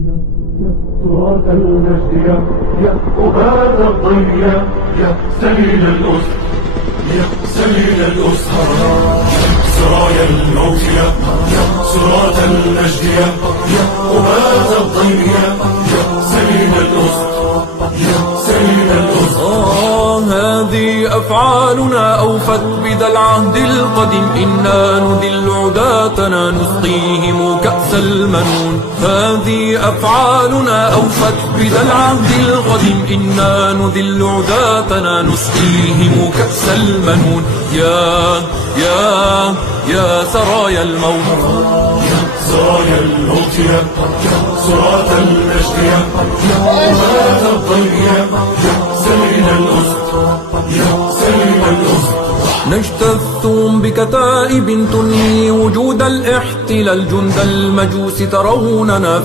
تراث المجد يا أبات الضي يا سليل الأسر يا سليل الأسر سرايا الموت يا سراة المجد يا أبات الضي يا سليل الأسر يا سليل الأسر. هذه أفعالنا أوفت بذا العهد القديم، إنا نذل عداتنا نسقيهم كأس المنون. هذه أفعالنا أوفت بذا العهد القديم، إنا نذل عداتنا نسقيهم كأس المنون. يا سرايا الموت يا سرايا الموت يا سراة المجد يا أبات الضي يا سليل الأسر يا سليل الأسر. نجتثهم بكتائب تنهي وجود الاحتلال، جند المجوس تروننا